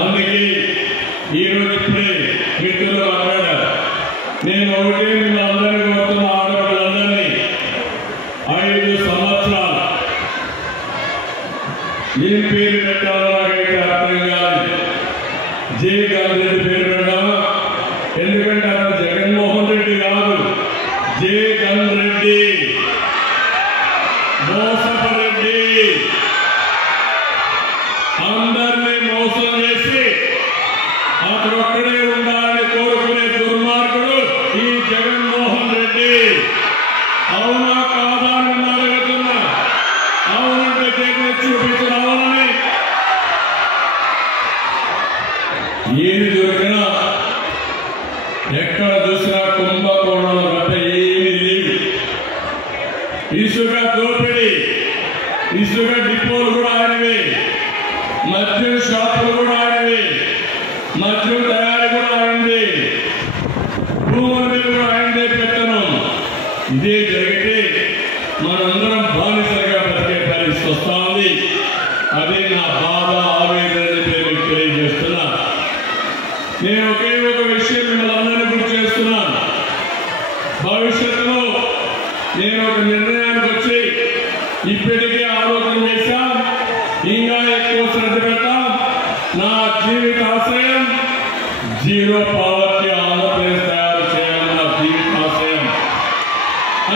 అందుకే ఈరోజు ఇప్పుడే మిత్రులు మాట్లాడారు. నేను ఒకటే మిమ్మల్ని కోరుతున్న ఆడపిల్లలందరినీ 5 సంవత్సరాలు ఏం పేరు పెట్టాలో నాకైతే అర్థం కాదు. జయకాంత్ రెడ్డి పేరు పెట్టామా? ఎందుకంటే అతను జగన్మోహన్ రెడ్డి కాదు, జగన్ రెడ్డి, మోసపరెడ్డి. అందరినీ మోసం చేసి అతను ఒక్కడే ఉండాలని కోరుకునే దుర్మార్గుడు ఈ జగన్మోహన్ రెడ్డి. అవునా కాదా అని అడుగుతున్నా. అవునంటే చేతులు చూపించిన అవునని. ఏది దొరికినా ఎక్కడ చూసినా కుంభకోణాలు గట్ట ఏమీ లేవు. ఇసుక దోపిడీ, ఇసుక డిపోలు కూడా ఆయనవే, మద్యం షాపులు కూడా ఆయనవే, మద్యం తయారీ కూడా ఆయనదే, భూముల మీద కూడా ఆయనదే పెట్టను. ఇదే జరిగితే మనందరం బానిసలుగా బతికే పరిస్థితి వస్తా ఉంది. అదే నా బాధ, ఆవేదన మీకు తెలియజేస్తున్నా. నేను ఒకే ఒక విషయం మిమ్మల్ని అందరినీ గుర్తు చేస్తున్నాను. భవిష్యత్తులో నేను ఒక నిర్ణయానికి వచ్చి ఇప్పటికే ఆలోచన చేశాం. ఇంకా ఎక్కువ శ్రద్ధ పెడతాం. నా జీవిత ఆశయం జీరో పావర్టీ ఆంధ్రప్రదేశ్ తయారు చేయాలని నా జీవిత ఆశయం.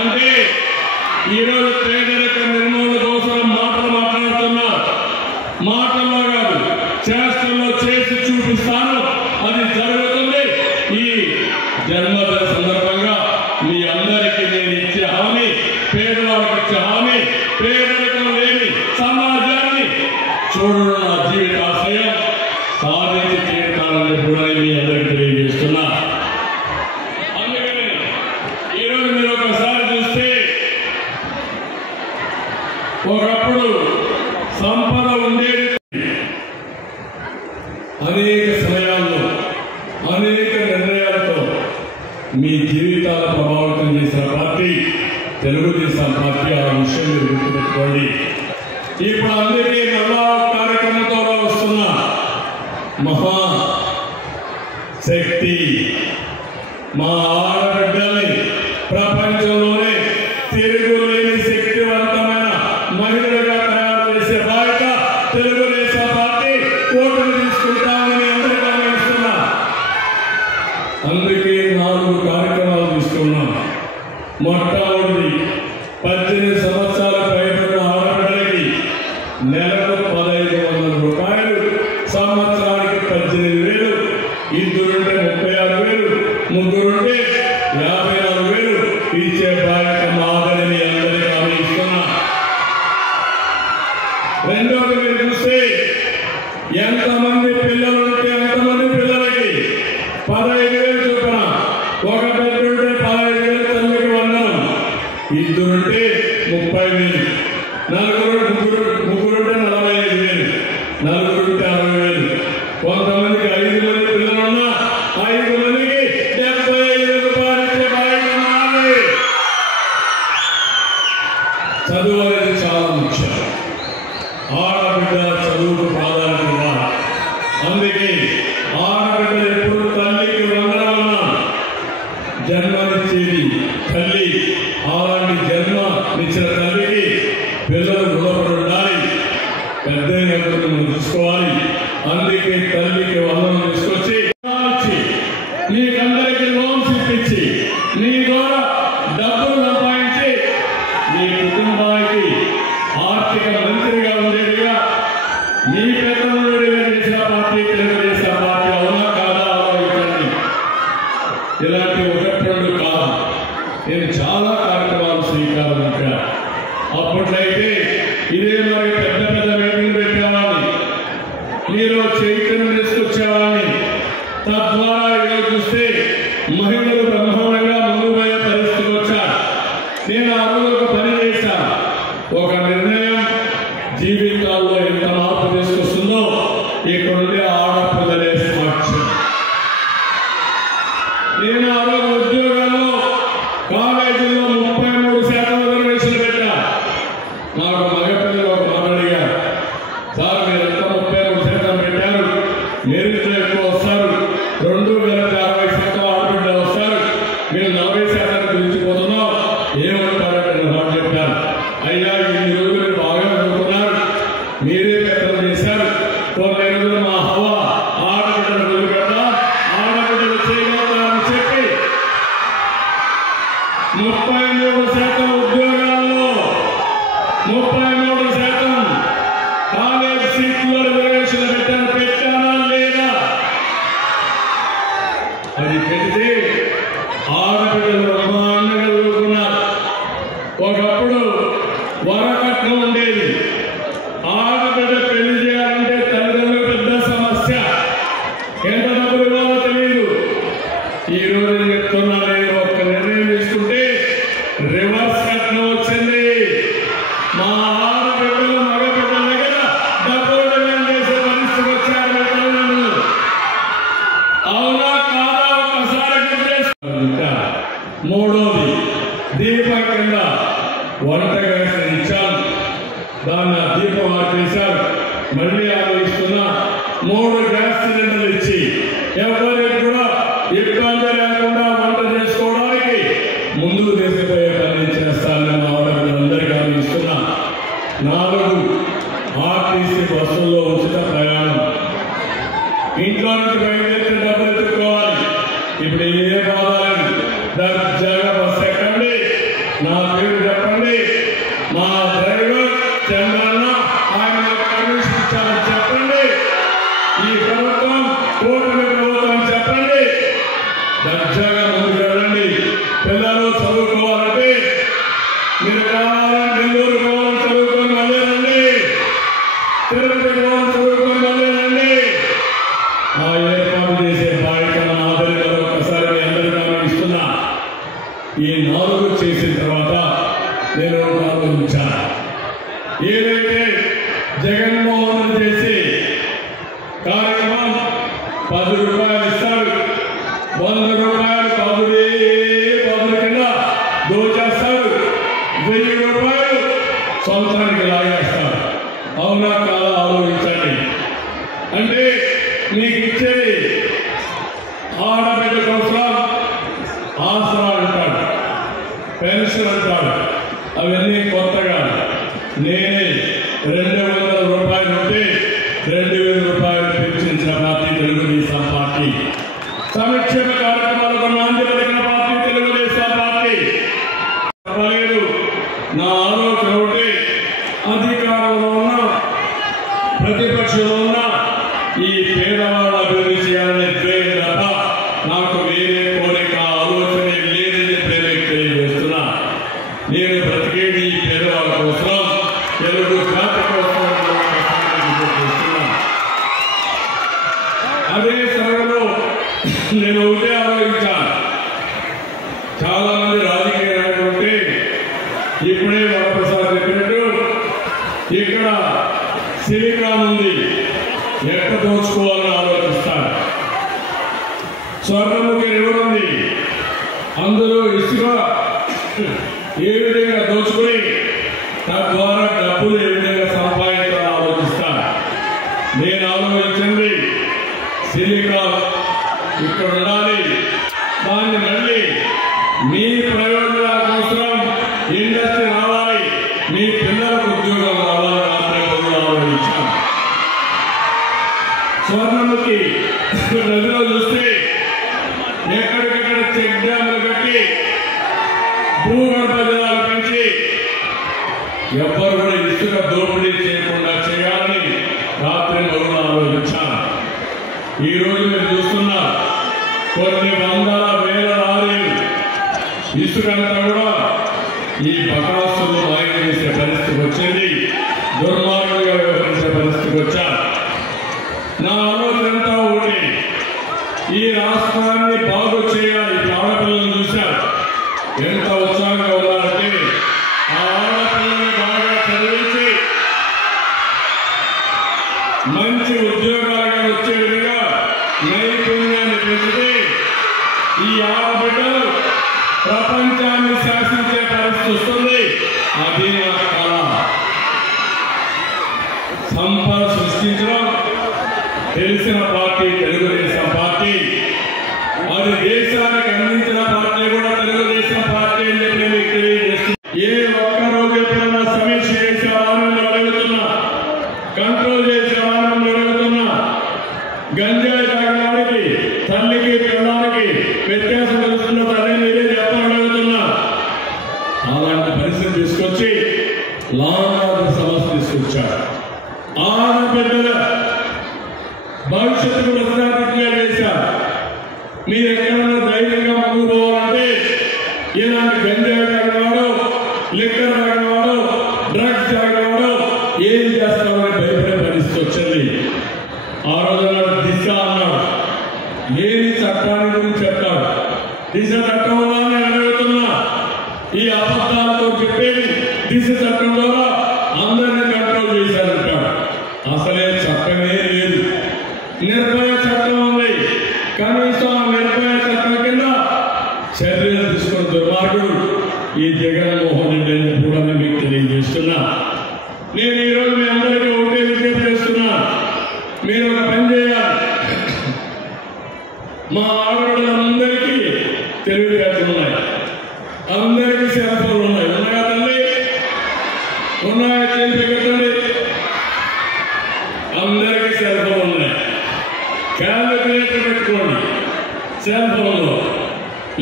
అంటే ఈరోజు పేదరిక నిర్మూలన కోసం మాటలు మాట్లాడుతున్నా. మాటల్లో కాదు, చేష్టల్లో చేసి చూపిస్తాను. అది జరుగుతుంది. ఈ జన్మదిన సందర్భంగా మీ అందరికీ నేను ఇచ్చే హామీ, పేదవాళ్ళకి ఇచ్చే హామీ, పేదరికం లేని సమాజాన్ని చూడడం నా జీవిత ఆశయం. సాధించి తీరుతానని కూడా మీ అందరికీ తెలియజేస్తున్నా. అందుకని ఈరోజు మీరు ఒకసారి చూస్తే ఒకప్పుడు సంపద ఉండేది. అనేక సమయాల్లో అనేక నిర్ణయాలతో మీ జీవితాలను ప్రభావితం చేసిన పార్టీ తెలుగుదేశం పార్టీ. ఆ విషయం మీరు గుర్తుపెట్టుకోండి. ఇప్పుడు అందరికీ నల్లా కార్యక్రమంతో వస్తున్న మహా శక్తి మా ఆడబిడ్డల్ని ప్రపంచంలోనే తిరుగులేని శక్తివంతమైన మహిళలుగా తయారు చేసే బాధ్యత తెలుగుదేశం పార్టీ ఓటును తీసుకుంటామని అందరూ గమనిస్తున్నా. అందుకే 4 కార్యక్రమాలు తీసుకున్నాం. మొట్టమొదటి 18 సంవత్సరాల పైబడిన ఆడపిల్లలకి నెలకు 1,500 రూపాయలు, సంవత్సరానికి 18,000, ఇద్దరుంటే 36,000, ముగ్గురుంటే 54,000 ఇచ్చే బాధ్యత మాదని మీ అందరికీ ఆలోచిస్తున్నా. రెండోది మీరు చూస్తే ఎంతమంది పిల్లలు ఉంటే ఎంతమంది పిల్లలకి 15,000 చొప్పున, ఒక పెద్దుంటే 15,000 తల్లికి వందనం, ఇద్దరుంటే 30,000, ముగ్గురుంటే 45,000, నలుగురుంటే 60,000. కొంతమందికి 5 మంది పిల్లలున్నా 5 మందికి 75,000 రూపాయలు ఇచ్చే బాధ్యత మాది. చదువు అనేది చాలా ముఖ్యం. ఆడబిడ్డ చదువుకు ప్రాధాన్యత ఇవ్వాలి. అందుకే ఆడబిడ్డ ఎప్పుడు తల్లికి వందనమన్నా జన్మనిచ్చేది తల్లి. అలాంటి జన్మనిచ్చిన తల్లికి పిల్లలు రుణపడి ఉండాలి. పెద్దయినప్పుడు మనం చూసుకోవాలి. అందుకే తల్లికి వందనం తీసుకొచ్చి మీకందరికీ లోన్స్ ఇప్పించి మీ ద్వారా డబ్బులు సంపాదించి మీ కుటుంబానికి ఆర్థిక మంత్రిగా ఉండేదిగా మీ పెద్దలుడిగా చేసిన పార్టీ తెలుగుదేశం పార్టీ. అవునా కాదా ఆలోచించండి. ఇలాంటి 1-2 కాదు, నేను చాలా కార్యక్రమాలు శ్రీకారం చుట్టాను. అప్పట్లయితే ఇదే మరి పెద్ద పెద్ద మీటింగ్ పెట్టేవాడిని, మీరు చైతన్యం తీసుకొచ్చేవాడిని. తద్వారా ఈరోజు చూస్తే మహిళలు బ్రహ్మాండంగా ముందు పోయే పరిస్థితికి వచ్చారు. నేను ఆ రోజు ఒక పని చేశాను. ఒక నిర్ణయం జీవితాల్లో ఎంత మార్పు తీసుకొస్తుందో ఇక్కడుండే ఆడపిల్లలే సాక్ష్యం. నేను ఆ రోజు ఉద్యోగాల్లో కాలేజీల్లో 33% రిజర్వేషన్ పెట్టా. నాకు మగపిల్లలు ఒక మాట అడిగారు, సార్ మీరంతా 33% పెట్టారు, మెరిట్లో ఎక్కువ వస్తారు, 2,60% ఆడబిడ్డలు వస్తారు. మీరు 40% పిలిచిపోతున్నాం ఏమంటారంటే నాకు చెప్పారు. అయ్యా ఇన్ని రోజులు బాగా చదువుకున్నారు, మీరే పెద్దలు చేశారు. కొన్ని రోజులు మా హవా ఆడబిడ్డలు రోజు పెడతా, ఆడబిడ్డలు చేయగలుగుతారని చెప్పి 33% ఉద్యోగాల్లో 33% కాలేజ్ సీట్లో రిజర్వేషన్ పెట్టానా లేదా? అది పెడితే ఆడబిడ్డలు బ్రహ్మాండంగా చదువుకున్నారు. ఒకప్పుడు వరకట్నం ఉండేది, ఆడబిడ్డ పెళ్లి చేయాలంటే తల్లిదండ్రులు పెద్ద సమస్య, ఎంత డబ్బులు ఇవ్వాలో తెలియదు. ఈ రోజు చెప్తున్నా, నేను ఒక నిర్ణయం తీసుకుంటే రివర్స్ కట్నం వచ్చింది. మా ఆడబిడ్డలు మగబిడ్డల దగ్గర డబ్బులు డిమాండ్ చేసే పరిస్థితి వచ్చారు తల్లిదండ్రులు. అవునా కాదా ఒక్కసారి గుర్తు. మూడోది దీపం కింద వంట గ్యాస్ ఇచ్చాను, దాన్ని దీపం ఆపేశారు. మళ్ళీ ఆలోచిస్తున్నా 3 గ్యాస్ సిలిండర్లు ఇచ్చి ఎవరికి కూడా ఇబ్బంది లేకుండా వంట చేసుకోవడానికి ముందుకు తీసుకుపోయే పని చేస్తానని మా ఆడపిల్లలందరికీ ఆలోచిస్తున్నా. 4 ఆర్టీసీ బస్సుల్లో ఉచిత ప్రయాణం. ఇంట్లో నుంచి బయలుదేరితే డబ్బులు ఎత్తుకోవాలి. ఇప్పుడు ఏ బాధాలు దర్జాగా బస్సు ఎక్కండి, నా పేరు చెప్పండి, మా డ్రైవర్ చంద్రన్న ఆయన కమిషన్ ఇచ్చారని చెప్పండి, ఈ ప్రభుత్వం కూటమి ప్రభుత్వం చెప్పండి. దర్జాగా ముందుకు వెళ్ళండి. పిల్లలు చదువుకోవాలంటే మీరు కావాలని నెల్లూరు పోవాలని చదువుకొని మళ్ళీ రండి, తిరుపతి పోవాలని చదువుకొని మళ్ళీ రండి. ఆ ఏర్పాటు చేసే బాధ్యత నాదని ఒక్కసారి మీ అందరికీ ఆలోచిస్తున్నా. ఈ 4 చేసిన తర్వాత నేను ఆలోచించాను. ఏదైతే జగన్మోహన్ చేసి కార్యక్రమం 10 రూపాయలు ఇస్తాడు, 100 రూపాయలు పదులు కింద దోచేస్తాడు, 1000 రూపాయలు సొంతానికి లాగేస్తాడు. అవునా కాదా ఆలోచించండి. అంటే మీకు ఇచ్చేది ఆడబిడ్డ కోసం ఆసరా అంటాడు, పెన్షన్ అంటాడు, అవన్నీ కొత్తగా. నేనే 200 రూపాయలు ఉంటే 2000 రూపాయలు పెంచిన పార్టీ తెలుగుదేశం పార్టీ. సంక్షేమ కార్యక్రమాలకు నాంది పలికిన పార్టీ తెలుగుదేశం పార్టీ. చెప్పలేదు, నా ఆలోచన ఒకటి, అధికారంలో ఉన్న ప్రతిపక్షంలో ఉన్న ఈ పేదవాళ్ళ అభివృద్ధి చేయాలనే ధ్యేయం తప్ప నాకు వేరే కోరిక ఆలోచన లేదని తెలియజేస్తున్నా. నేను బ్రతికేది ఈ పేదవాళ్ళ కోసం, తెలుగు జాతి కోసం. అదే సమయంలో నేను ఒకటే ఆలోచించాను. చాలా మంది రాజకీయ నాయకులు ఉంటే ఇప్పుడే వరప్రసాద్ చెప్పినట్టు ఇక్కడ సిలికాన్ ఉంది, ఎక్కడ దోచుకోవాలని ఆలోచిస్తారు. స్వర్ణముఖి రివర్ ఉంది, అందులో ఇసుక ఏ విధంగా దోచుకుని తద్వారా డబ్బులు ఏ విధంగా సంపాదించాలని ఆలోచిస్తారు. నేను ఆలోచించింది సిలికాన్ ఇక్కడ ఉండాలి, దాన్ని మళ్ళీ మీ ప్రయోజనాల కోసం ఇండస్ట్రీ రావాలి, మీ పిల్లలకు ఉద్యోగం రావాలని ఆలోచించాను. స్వర్ణముఖి నదిలో చూస్తే ఎక్కడికక్కడ చెక్ డ్యాములు కట్టి భూగర్భ జలాలు పెంచి ఎవ్వరు కూడా ఇసుక దోపిడీ చేయకుండా చేయాలని రాత్రి మరుణ ఆలోచించాను. ఈ రోజు మీరు చూస్తున్నారు, కొన్ని వందల వేల లారీలు ఇసుకంతా కూడా ఈ బకాసులు మాయం చేసే పరిస్థితికి వచ్చింది, దుర్మార్గులుగా వ్యవహరించే పరిస్థితికి వచ్చారు. నా ఆలోచనంతా ఒకటి, ఈ రాష్ట్రాన్ని బాగు చేయాలి. ఆడపిల్లలు చూశారు ఎంత ఉత్సాహంగా ఉన్నారంటే, ఆ ఆడపిల్లని బాగా చదివించి మంచి ఉద్యోగాలుగా వచ్చే విధంగా నైపుణ్యాన్ని పెంచితే ఈ ఆడబిడ్డలు ప్రపంచాన్ని శాసించే పరిస్థితి వస్తుంది. అది నా కళ. సంపద సృష్టించడం, గెలిచిన పార్టీ తెలుగుదేశం పార్టీ. అది దేశానికి అందించిన పార్టీ కూడా తెలుగుదేశం పార్టీ అని చెప్పి మీకు తెలియజేస్తుంది. ఏ ఒక్క రోజు ఎప్పుడైనా సమీక్ష చేసే వారిని అడుగుతున్నా, కంట్రోల్ చేసే వారిని అడుగుతున్నా, గంజాయి తాగిన వారికి తల్లికి పిల్లలకి వ్యత్యాసం తెలుస్తుందో అదే మీరే చెప్పని అడుగుతున్నా. అలాంటి పరిస్థితి తీసుకొచ్చి లాంగ్ సమస్య తీసుకొచ్చారు. ఆడబిడ్డల భవిష్యత్తు ప్రతిజ్ఞ చేశారు. మీరు ఎక్కడన్నా ధైర్యంగా ముందుకు పోవాలంటే ఇలాంటి గంజాయి తాగినవాడు, లిక్కర్ తాగినవాడు, డ్రగ్స్ తాగినవాడు ఏం చేస్తామని భయపడే పరిస్థితి వచ్చింది. ఆ రోజున దిశ అన్నాడు, లేని చట్టాన్ని గురించి చెప్తాడు. దిశ చట్టం వల్ల నేను అడుగుతున్నా, ఈ అబద్ధాలతో చెప్పేది దిశ చట్టం ద్వారా అందరినీ కంట్రోల్ చేశారంటాడు. అసలే చట్టమే లేదు. నిర్భయ చట్టం ఉంది. కనీసం ఆ నిర్భయ చట్టం కింద చర్యలు తీసుకున్న దుర్మార్గుడు ఈ జగన్మోహన్ రెడ్డి అని కూడా మీకు తెలియజేస్తున్నా. నేను ఈరోజు మీ అందరికీ ఒకటే విజ్ఞప్తి చేస్తున్నా, మీరు ఒక పని చేయాలి. మా ఆడవాళ్ళందరికీ తెలివితేటలు ఉన్నాయి, అందరికీ సెల్ ఫోన్లు ఉన్నాయి. ఉన్నాయా తల్లి? ఉన్నాయా? తెలియకండి. అందరికీ సెల్ ఫోన్ ఉన్నాయి. క్యాలిక్యులేటర్ పెట్టుకోండి, సెల్ ఫోన్లో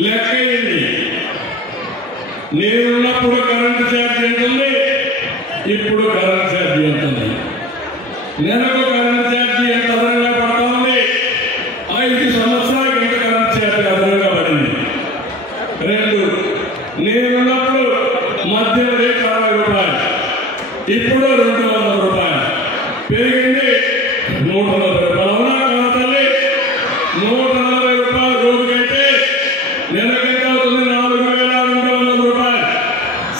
లెక్కేయండి. నేనున్నప్పుడు కరెంటు ఛార్జ్ ఉంటుంది, ఇప్పుడు కరెంటు ఛార్జ్ ఉంటుంది. నెలకు కరెంటు ఛార్జీ ఎంత అదనంగా పడతా ఉంది? 5 సంవత్సరాలకి ఎంత కరెంటు ఛార్జీ అదనంగా పడింది? 2, నేనున్నప్పుడు మధ్య రేట్ 60 రూపాయలు, ఇప్పుడు 200 రూపాయలు పెరిగింది. 140 రూపాయలు. అవునా కదా తల్లి? 140 రూపాయలు రోజుకైతే నెలకైతే అవుతుంది 4,200 రూపాయలు.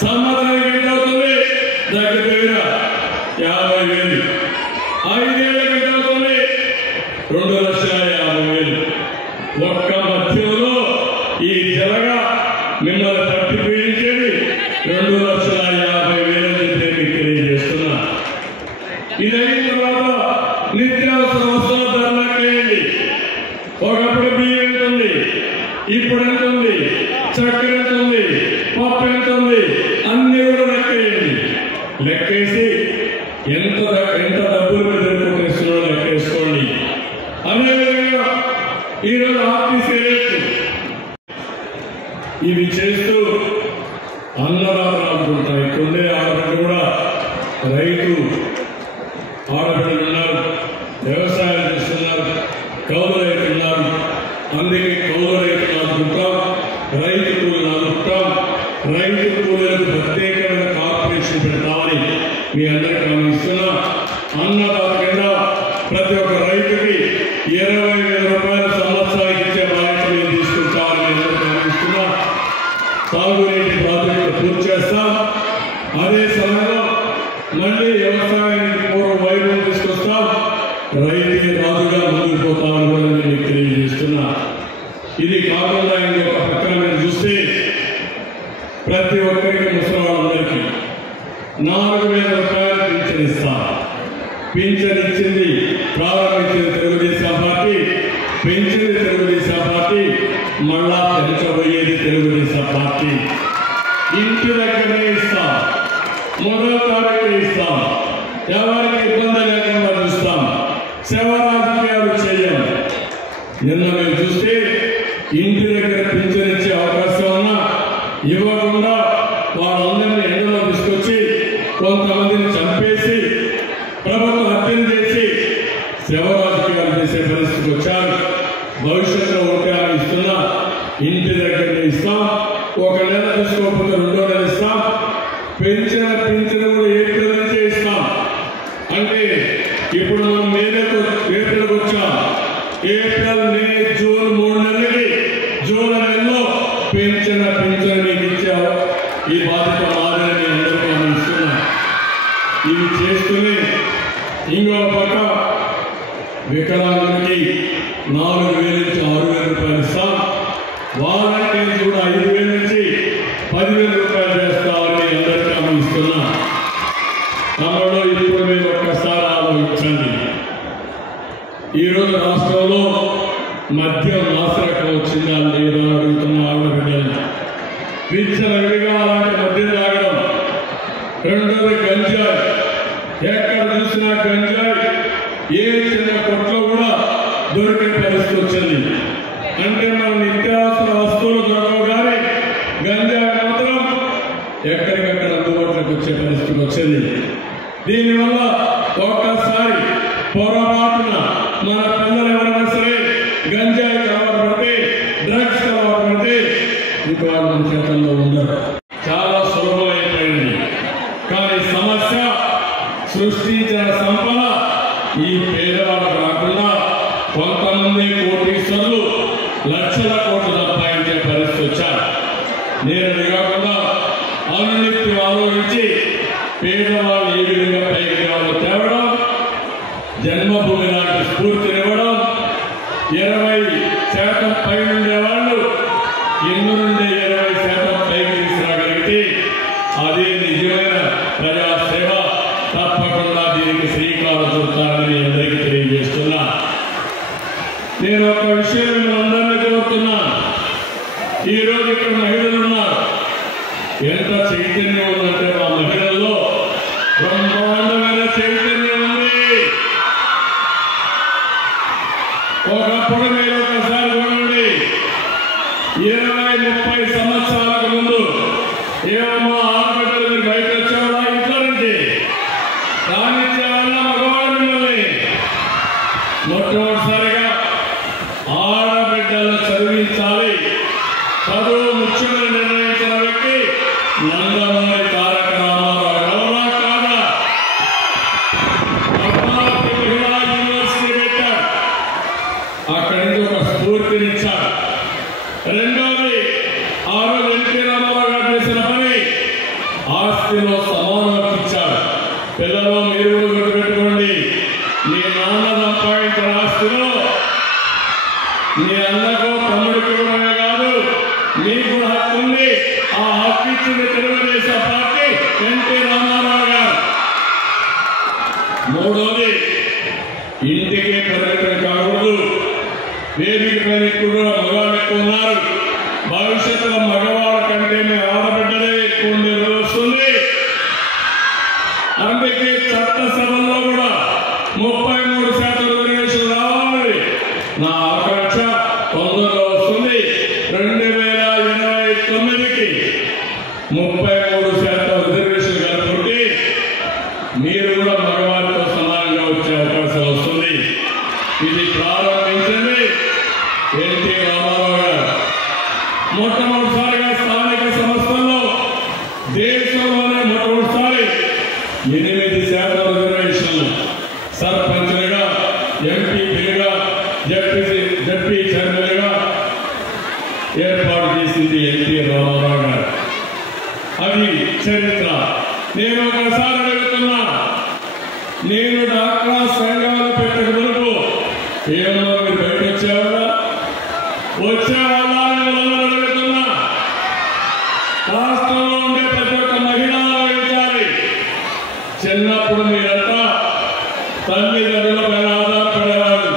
సంవత్సరానికి ఎంత అవుతుంది? దగ్గర 50,000. 5 ఏళ్ళకి ఎంత అవుతుంది? 2,50,000. ఒక్క మధ్యలో ఈ జలగా మిమ్మల్ని పట్టి పీడించేది 2,50,000 అని చెప్పి మీకు తెలియజేస్తున్నా. ఇదైన తర్వాత నిత్యావసర వస్తువుల ధరలు లెక్కేయండి. ఒకప్పుడు బియ్యం ఎంత ఉంది, ఇప్పుడు ఎంత ఉంది, చక్కెర ఎంత ఉంది, పప్పు ఎంత ఉంది, అన్ని కూడా లెక్కేయండి. లెక్కేసి ఎంత డబ్బులు మీద ఎదుర్కొనిస్తున్నారో లెక్కేసుకోండి. అదేవిధంగా ఈరోజు ఆర్టీసీ రేట్లు ఇవి చేస్తూ అన్నదాతలు అనుకుంటాయి. కొండే ఆడబిడ్డ కూడా రైతు ఆడబిడ్డలు ఉన్నారు, వ్యవసాయం చేస్తున్నారు, కౌలు రైతులు ఉన్నారు. అందుకే కౌలు రైతులు అనుకుంటాం, రైతు కూలీలు అనుకుంటాం. రైతు కూలీలకు ప్రత్యేకమైన కార్పొరేషన్ పెడతామని మీ అందరికీ ఇస్తున్నా. అన్నదాత కింద ప్రతి ఒక్క రైతుకి 20,000 రూపాయల సంవత్సరానికి ఇచ్చే బాధ్యత మేము తీసుకుంటామని మీ అందరికీ ఇస్తున్నా. సాగునీటి ప్రాజెక్టు పూర్తి చేస్తాం. అదే సమయంలో మళ్ళీ వ్యవసాయానికి పూర్వ వైభవం తీసుకొస్తాం. రైతు రాజుగా ముందుకు పోతామని కూడా నేను మీకు తెలియజేస్తున్నా. ఇది కాకుండా ఇంకొక పక్కన మీరు చూస్తే ప్రతి ఒక్కరికి ముసలివాళ్ళందరికీ 4,000 రూపాయలు పింఛన్ ఇస్తాం. పింఛన్ ఇచ్చింది ప్రారంభించింది తెలుగుదేశం పార్టీ, పెంచింది తెలుగుదేశం పార్టీ, మళ్ళా పెంచబోయేది తెలుగుదేశం పార్టీ. ఇంటి దగ్గరనే ఇస్తాం, మొదటి తారీఖు ఇస్తాం, ఎవరికి ఇబ్బంది లేకుండా చూస్తాం, సేవ రాజకీయాలు చేయం. నిన్న మీరు చూస్తే ఇంటి దగ్గర పింఛన్ ఇచ్చే అవకాశం ఉన్నా ఇవ్వకుండా వాళ్ళందరినీ ఎండలో తీసుకొచ్చి కొంతమందిని చంపేసి ప్రభుత్వం హత్యలు చేసి సేవ రాజకీయాలు చేసే పరిస్థితికి వచ్చారు. భవిష్యత్తులో ఒకటే ఇస్తున్నా, ఇంటి దగ్గరనే ఇస్తాం. 1 నెల తీసుకోకపోతే 2వ నెల ఇస్తాం. పెంచిన పింఛను కూడా ఏప్రిల్ నుంచే ఇస్తాం. అంటే ఇప్పుడు మనం ఏప్రిల్కి వచ్చాం. ఏప్రిల్, మే, జూన్ 3 నెలలకి జూన్ నెలలో పెంచిన పింఛను మీకు ఇచ్చారు. ఈ బాధ్యత మాదని మీ అందరికీ మనం ఇస్తున్నాం. ఇవి చేస్తూనే ఇంకో పక్క వికలాంగులకి 4,000 నుంచి 6,000 రూపాయలు ఇస్తాం. వాలంటీర్స్ కూడా 5,000 నుంచి 10,000 రూపాయలు చేస్తామని అందరికీ మనం ఇస్తున్నాం. తమలో ఇప్పుడు మీరు ఒక్కసారి ఆలోచించండి. ఈరోజు ఈరోజు రాష్ట్రంలో మద్యం నాశరకం వచ్చిందా లేదా అని అడుగుతున్న ఆడబిడ్డలు. విచ్చలవిడిగా అలాంటి మద్యం తాగడం. రెండోది గంజాయి. ఎక్కడ చూసినా గంజాయి ఏ చిన్న కొట్లో కూడా దొరికే పరిస్థితి వచ్చింది. అంటే మన నిత్యావసర వస్తువులు దొరకవు కానీ గంజాయి మాత్రం ఎక్కడికక్కడ అందుబాటులోకి వచ్చే పరిస్థితి వచ్చింది. దీనివల్ల ఒక్కసారి పొరపాటున మన పిల్లలు ఎవరైనా సరే గంజాయి అలవాటు పడితే, డ్రగ్స్ అలవాటు పడితే ఇది వాళ్ళ చేతుల్లో ఉండదు. చాలా సులభమైపోయింది. కానీ సమస్య సృష్టించిన సంపద ఈ పేదవాళ్ళకు రాకుండా కొంతమంది కోటీశ్వరులు లక్షల కోట్లు సంపాదించే పరిస్థితి వచ్చారు. నేను కాకుండా అనునిత్యం ఆలోచించి పేదవాళ్ళు ఏ విధంగా పైకి రావాలో తేవడం, జన్మభూమి లాంటి స్ఫూర్తినివ్వడం, 20% పై ఉండేవాళ్ళు 20% పైకి తీసుకురాగలిగితే అదే నిజమైన ప్రజాసేవ. తప్పకుండా దీనికి శ్రీకారం చుడతారని మీ అందరికీ తెలియజేస్తున్నా. నేను ఒక విషయం మిమ్మల్ని కోరుతున్నా. ఈరోజు ఇక్కడ మహిళలు ఉన్నారు. ఎంత చైతన్యం ఉందంటే మా మహిళల్లో బ్రహ్మాండమైన చైతన్యం ఉంది. ఒకప్పుడు మీరు ఒకసారి చూడండి, 20-30 సంవత్సరాలకు ముందు ఏమో ఆడబిడ్డలు మీరు బయట వచ్చేవాళ్ళ ఇంట్లో నుంచి రానిచ్చేవాళ్ళ మగవాళ్ళు మిమ్మల్ని. మొట్టమొదటిసారిగా ఆడబిడ్డలను చదివించాలి, చదువు ముఖ్యమని నిర్ణయించిన వ్యక్తి నందమూరి తారక రామారావు. ఎవరా కాదా? పద్మావతి మహిళా యూనివర్సిటీ పెట్టారు. అక్కడి నుంచి ఒక స్ఫూర్తినిచ్చారు. రెండోది, ఆ రోజు ఎన్టీ రామారావు గారు చేసిన పని ఆస్తిలో సమానం ఇచ్చారు. పిల్లలు మీరు కూడా గుర్తుపెట్టుకోండి, మీ నాన్న సంపాదించిన ఆస్తిలో మీ అన్నకు తమ్ముడికి కూడా కాదు, మీకు కూడా హక్కు ఉంది. ఆ హక్కు ఇచ్చింది తెలుగుదేశం పార్టీ, ఎన్టీ రామారావు గారు. మూడోది, ఇంటికి పరిమితం కాకూడదు. వేదిక పైన కూడా మగవాళ్ళు ఎక్కువ ఉన్నారు. భవిష్యత్తులో మగవాళ్ళ కంటే మీ ఆడబిడ్డలే ఎక్కువ ఉండే రోజు వస్తుంది. అందుకే చట్టసభల్లో కూడా 33% రిజర్వేషన్ రావాలి. నా ఆకాంక్ష తొందరలో వస్తుంది. 2029కి 33% రిజర్వేషన్ కలుపుకుంటే మీరు కూడా మగవారితో సమానంగా వచ్చే అవకాశం వస్తుంది. ఇది ప్రారంభించింది ఎన్టీ రామారావు గారు. మొట్టమొదటిసారిగా స్థానిక సంస్థల్లో దేశంలోనే మొట్టమొదటిసారి 8% రిజర్వేషన్లు సర్పంచ్లుగా, ఎంపీలుగా, జడ్పీ చైర్మన్లుగా ఏర్పాటు చేసింది ఎన్టీ రామారావు గారు. అది చరిత్ర. నేను ఒకసారి అడుగుతున్నా, నేను డాక్రా సంఘాలు పెట్టక మునుపు ఏమో మీరు బయట వచ్చేవాళ్ళ అడుగుతున్నా. రాష్ట్రంలో ఉండే ప్రతి ఒక్క మహిళ ఆలోచించాలి. చిన్నప్పుడు మీరంతా తల్లిదండ్రుల పైన ఆధారపడేవాళ్ళు,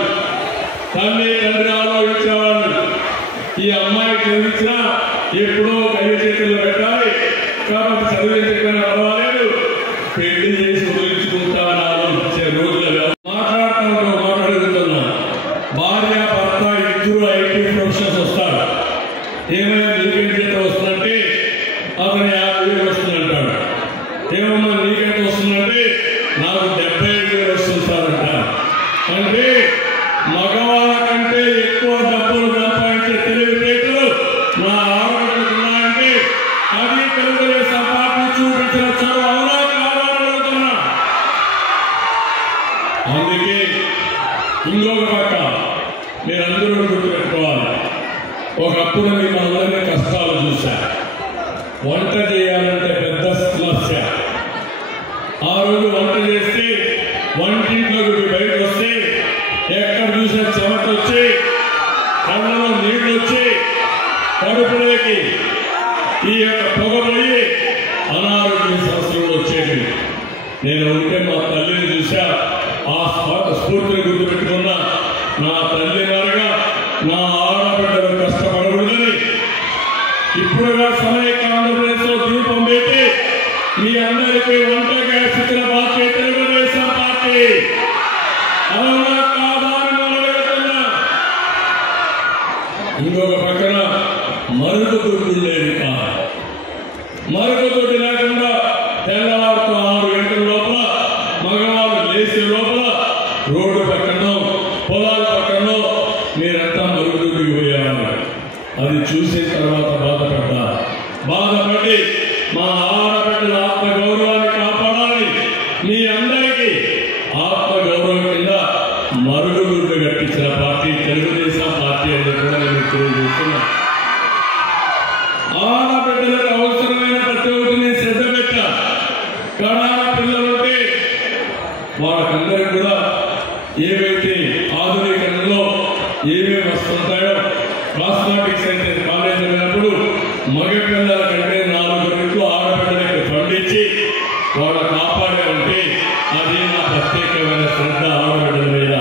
తల్లి తండ్రి ఆలోచించేవాళ్ళు. ఈ అమ్మాయికి చదివించినా ఎప్పుడో కయ్య చేతులు పెట్టాలి కాబట్టి చదివించకపోయినా పర్వాలేదు, పెళ్లి చేసి వదిలించుకుంటామని ఆలోచించే రోజులు మాట్లాడుతున్నా. భార్య భర్త ఇద్దరు ఐటీ ప్రొఫెషన్స్ వస్తారు. ఏమైనా నీకెంత జీతం వస్తుందంటే అతను 50,000 వస్తుందంటాడు. ఏమన్నా నీకెంత వస్తుందంటే నాకు 75,000 వస్తుంది సార్ అంటారు. అంటే మగవాళ్ళ కంటే ఎక్కువ డబ్బులు సంపాదించే తెలివితేటలు నా ఆడబిడ్డలకు ఉన్నాయంటే అది తెలుగుదేశం పార్టీ చూపించిన చదువు అవునా కాదా అడుగుతున్నా. అందుకే ఇంకొక పక్క మీరందరూ గుర్తుపెట్టుకోవాలి. ఒకప్పుడు మేము అందరినీ కష్టాలు చూశారు. వంట చేయాలంటే పెద్ద సమస్య. ఆ రోజు వంట చేస్తే వంటింట్లోకి బయట వస్తే ఎక్కడ చూసిన చెమట వచ్చి, కళ్ళలో నీళ్లు వచ్చి, కడుపులోకి ఈ యొక్క పొగ పోయి అనారోగ్య సమస్యలు వచ్చేవి. నేను ఉంటే మా తల్లిని చూశా, ఆ స్ఫూర్తిని గుర్తుపెట్టుకున్నా. నా తల్లిగారుగా నా ఆడబిడ్డలు కష్టపడకూడదని ఇప్పుడుగా సమైక్య ఆంధ్రప్రదేశ్లో దీపం పెట్టి మీ అందరికీ వంటగా ఇచ్చిన పార్టీ తెలుగుదేశం పార్టీ. అవునా కాదా అని అడుగుతున్నా. ఇంకొక పక్కన మరుగుదొడ్డి ఉండేది కాదు. మరుగుదొడ్డి లేకుండా తెల్లవారుతో 6 గంటల లోపల మగవాళ్ళు లేచే లోపల రోడ్డు పక్కన పొలాల పక్కన మీరంతా మరుగుదొడ్డికి పోయేవారు. అది చూసిన తర్వాత బాధపడి మా ఆడబిడ్డల ఆత్మగౌరవాన్ని కాపాడాలని మీ అందరికీ ఆత్మగౌరవం కింద మరుగుదొడ్డు కట్టించిన పార్టీ తెలుగుదేశం పార్టీ అని కూడా నేను తెలియజేస్తున్నా. ఆడబిడ్డలకు అవసరమైన ప్రతి ఒక్కరిని శ్రద్ధ పెట్టా. కడాన పిల్లలుంటే వాళ్ళకందరికీ కూడా ఏవైతే ఆధునీకరణలో ఏమేమి వస్తుంటాయో కాస్మెటిక్స్ అయితే కాలేజీ వెళ్ళినప్పుడు మగ పిల్లల కంటే 4 రెట్లు ఆడపిల్లలకు పండించి వాళ్ళ కాపాడారంటే అది నా ప్రత్యేకమైన శ్రద్ధ ఆడబిడ్డల మీద.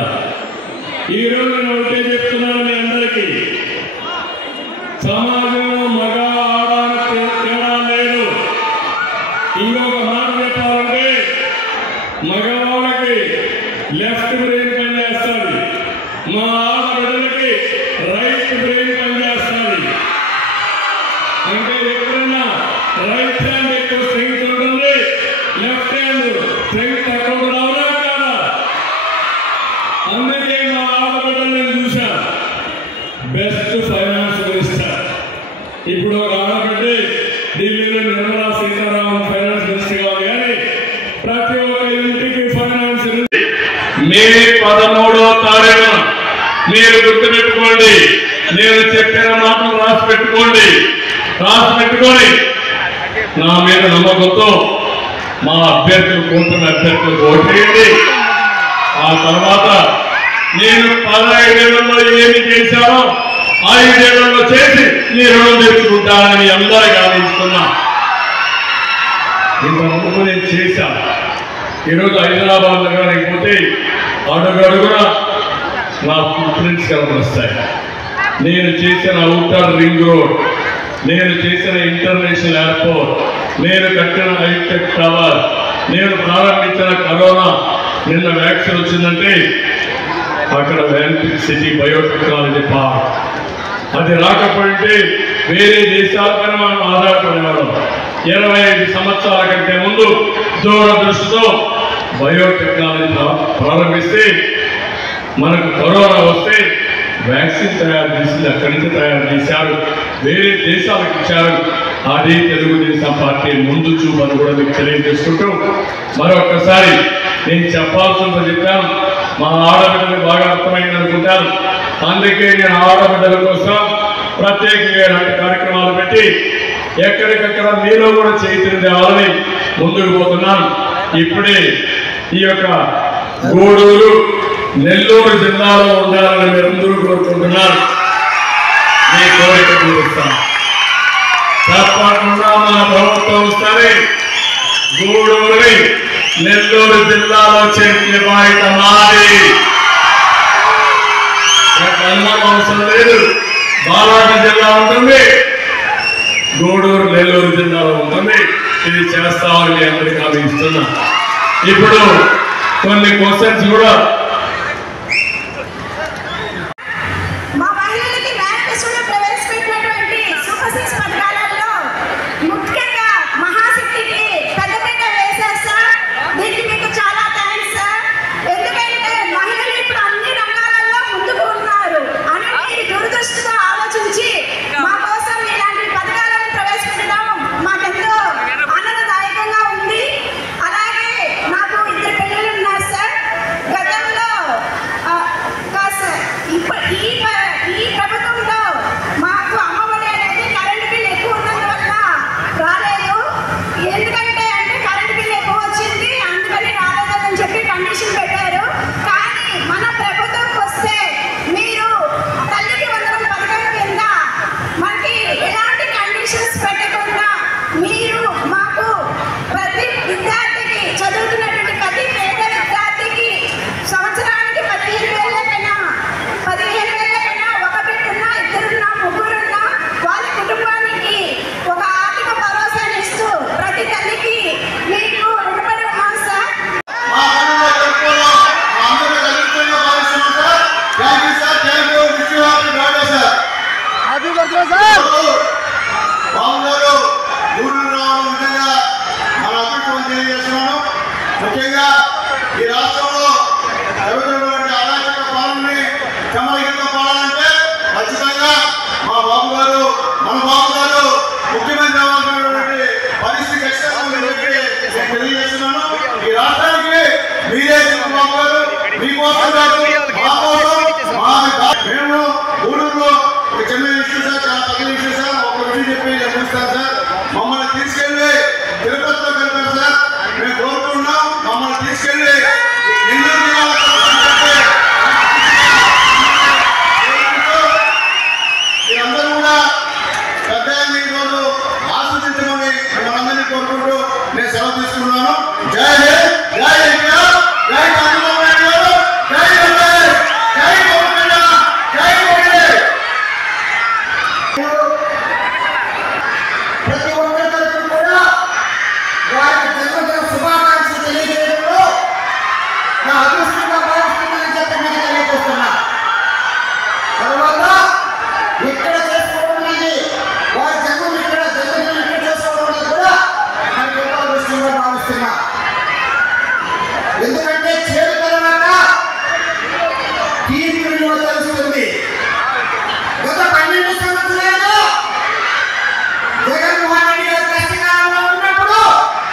ఈరోజు నేను ఒకటే చెప్తున్నాను మీ అందరికీ, సమాజంలో మగ ఆడ తేడా లేదు. ఇంకొక మాట చెప్పాలంటే మగవాళ్ళకి లెఫ్ట్ బ్రెయిన్ పనిచేస్తుంది, మా ఆడబిడ్డలకి రైట్ బ్రెయిన్ పనిచేస్తుంది. అంటే ఎప్పుడైనా రైట్ హ్యాండ్ ఎక్కువ స్ట్రెంగ్త్ ఉంటుంది, లెఫ్ట్ హ్యాండ్ స్ట్రెంగ్త్ తక్కువ రావడా కాదా? అందుకే మా ఆడబిడ్డలు నేను చూశాను. బెస్ట్ ఫైనాన్స్ మినిస్టర్ ఇప్పుడు ఒక ఆడబిడ్డ ఢిల్లీలో నిర్మలా సీతారామన్ ఫైనాన్స్ మినిస్టర్ కాదు, కానీ ప్రతి ఒక్క ఇంటికి ఫైనాన్స్. మే 13వ తారీఖున మీరు గుర్తుపెట్టుకోండి, నేను చెప్పిన మాటలు రాసి పెట్టుకొని నా మీద నమ్మకంతో మా అభ్యర్థులు కోరుతున్న అభ్యర్థులకు ఓటేయండి. ఆ తర్వాత నేను 15 ఏళ్లలో ఏమి చేశానో 5 ఏళ్లలో చేసి మీ రుణం తెచ్చుకుంటానని అందరికీ ఆలోచిస్తున్నా. ఇంతకుముందు నేను చేశాను. ఈరోజు హైదరాబాద్ నగరానికి పోతే అడుగడుగున నా ఫుట్ ప్రింట్స్ కనిపిస్తాయి. నేను చేసిన ఔటర్ రింగ్ రోడ్, నేను చేసిన ఇంటర్నేషనల్ ఎయిర్పోర్ట్, నేను కట్టిన హైటెక్ టవర్, నేను ప్రారంభించిన కరోనా నిన్న వ్యాక్సిన్ వచ్చిందంటే అక్కడ వ్యాన్పిక్ సిటీ బయోటెక్నాలజీ పార్క్. అది రాకపోతే వేరే దేశాలపైన మనం ఆధారపడేవాళ్ళం. 25 సంవత్సరాల కంటే ముందు దూరదృష్టితో బయోటెక్నాలజీ ప్రారంభిస్తే మనకు కరోనా వస్తే వ్యాక్సిన్ తయారు చేసి అక్కడి నుంచి తయారు చేశారు, వేరే దేశాలకు ఇచ్చారు. అది తెలుగుదేశం పార్టీ ముందు చూపని కూడా మీకు తెలియజేసుకుంటూ మరొకసారి నేను చెప్పాల్సిందో చెప్పాను. మా ఆడబిడ్డలు బాగా అర్థమైంది అనుకుంటాను. అందుకే నేను ఆడబిడ్డల కోసం ప్రత్యేకంగా ఇలాంటి కార్యక్రమాలు పెట్టి ఎక్కడికక్కడ మీలో కూడా చైతన్యం తేవాలని ముందుకు పోతున్నాను. ఇప్పుడే ఈ యొక్క గూడూరు నెల్లూరు జిల్లాలో ఉండాలని మీరందరూ కోరుకుంటున్నారు. మీ కోరిక తీరుస్తాం. తప్పకుండా మన ప్రభుత్వం సరే గూడూరుని నెల్లూరు జిల్లాలో చేర్చే బాధ్యత మాది. అవసరం లేదు. బాలాజీ జిల్లా ఉంటుంది, గూడూరు నెల్లూరు జిల్లాలో ఉంటుంది. ఇది చేస్తామని మీ అందరికీ హామీ ఇస్తున్నా. ఇప్పుడు కొన్ని క్వశ్చన్స్ కూడా గతంలో బాబు గారు ఊరు రావడం నిజంగా మన అదృష్టం తెలియజేస్తున్నాను. ముఖ్యంగా ఈ రాష్ట్రంలో జరుగుతున్నటువంటి అరాచక పాలనని సమగ్రంగా పాడాలంటే ఖచ్చితంగా మన బాబు గారు ముఖ్యమంత్రి అవ్వాల్సినటువంటి పరిస్థితి ఖచ్చితంగా తెలియజేస్తున్నాను. ఈ రాష్ట్రానికి మీరే బాబు గారు మీకోసం మేము ఊళ్ళో ఒక చిన్న ఇష్యూ సార్, చాలా తగిన ఇష్యూ సార్, ఒక విషయం చెప్పి చూస్తాను సార్. మమ్మల్ని తీసుకెళ్ళి తిరుపతిలో కలిపారు సార్. మేము కోరుకుంటున్నాం మమ్మల్ని తీసుకెళ్ళి మీరందరూ కూడా పెద్ద ఈరోజు ఆశించమని మనందరినీ కోరుకుంటూ నేను సెలవు తీసుకున్నాను. జై హింద్, జై ఎన్టీఆర్, జై చంద్రబాబు నాయుడు గారు, జై ఎన్టీఆర్, జై పవన్ కళ్యాణ్, జై మోడీ. ప్రతి ఒక్కరికి కూడా వారికి జన్మదిన శుభాకాంక్షలు తెలియజేయడంలో నా అదృష్టంగా భావిస్తున్నానని చెప్పి మీకు తెలియజేస్తున్నా. తర్వాత ఇక్కడ చేసుకోవడం అనేది వారి జన్మదినం ఇక్కడ చేసుకోవడం అనేది కూడా నాకు ఎంతో అదృష్టంగా భావిస్తున్నా. ఎందుకంటే చేరు తర్వాత తీపి విలువ తెలుస్తుంది. గత 12 సంవత్సరాలు జగన్మోహన్ రెడ్డి గారు కష్టకాలంలో ఉన్నప్పుడు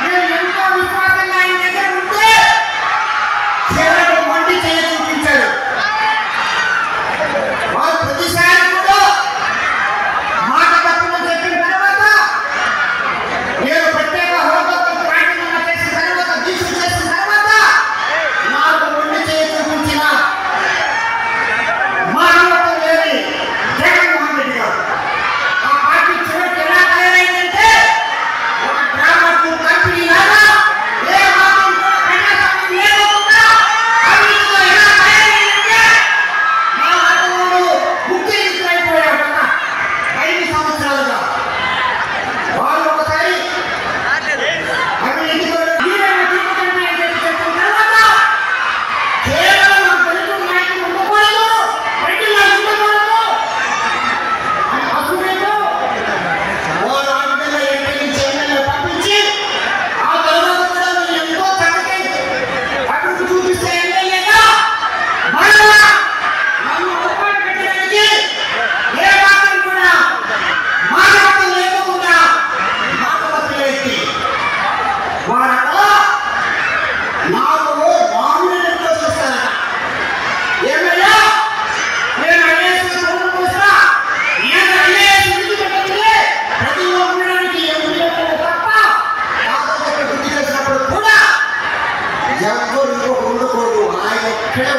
నేను ఎంతో విశ్వాసంగా ఆయన దగ్గర ఉంటే చివరకు మొండి చేయ చూపించాడు. వారు ప్రతిసారి కూడా మాట తప్పని చెప్పిన తర్వాత నేను ప్రత్యేక హోదాతో రాజీనామా చేసిన తర్వాత దీక్ష చేసిన తర్వాత నాకు మొండి చేయ చూపించిన మానవత్వం లేని జగన్మోహన్ రెడ్డి గారు ఆ పార్టీ చివరికి ఎలా తయారైందంటే ఒక డ్రామాకు కంపెనీ లాగా ఏ మాత్రం కూడా ప్రజాస్వామ్యం లేకుండా అభివృద్ధిలో ఎలా తయారైందంటే మా ఆటవాడు ముఖ్యమంత్రి కదా 5 సంవత్సరాలుగా వాళ్ళు ఒకసారి అభివృద్ధిలో చెప్పిన తర్వాత కేవలం మా దళితుల నాయకులు ఉండకూడదు, రెడ్డిలో ఉండకూడదు అని అసూయతో వారు ఆ విధంగా ఎంపీ నుంచి ఎమ్మెల్యే పంపించి ఆ తర్వాత కూడా మీరు ఎంతో చక్కటి అభివృద్ధి చూపిస్తే ఎమ్మెల్యేగా మళ్ళా నన్ను ఒప్పాటు పెట్టడానికి ఏ మాత్రం కూడా మానవత్వం లేకుండా మానవత్వం వ్యక్తి వారట నాకు మామూలు చూస్తారట. ఏమయ్యా నేను ఐఏఎస్ చూడకుండా నేను ఐఏఎస్ విడిచిపెట్టింది ప్రతి ఉండడానికి ఎంపీలకు తప్ప నాతో బుద్ధి చేసినప్పుడు కూడా ఎవరు ఇంకొక ఉండకూడదు. ఆయన ఒక్కడే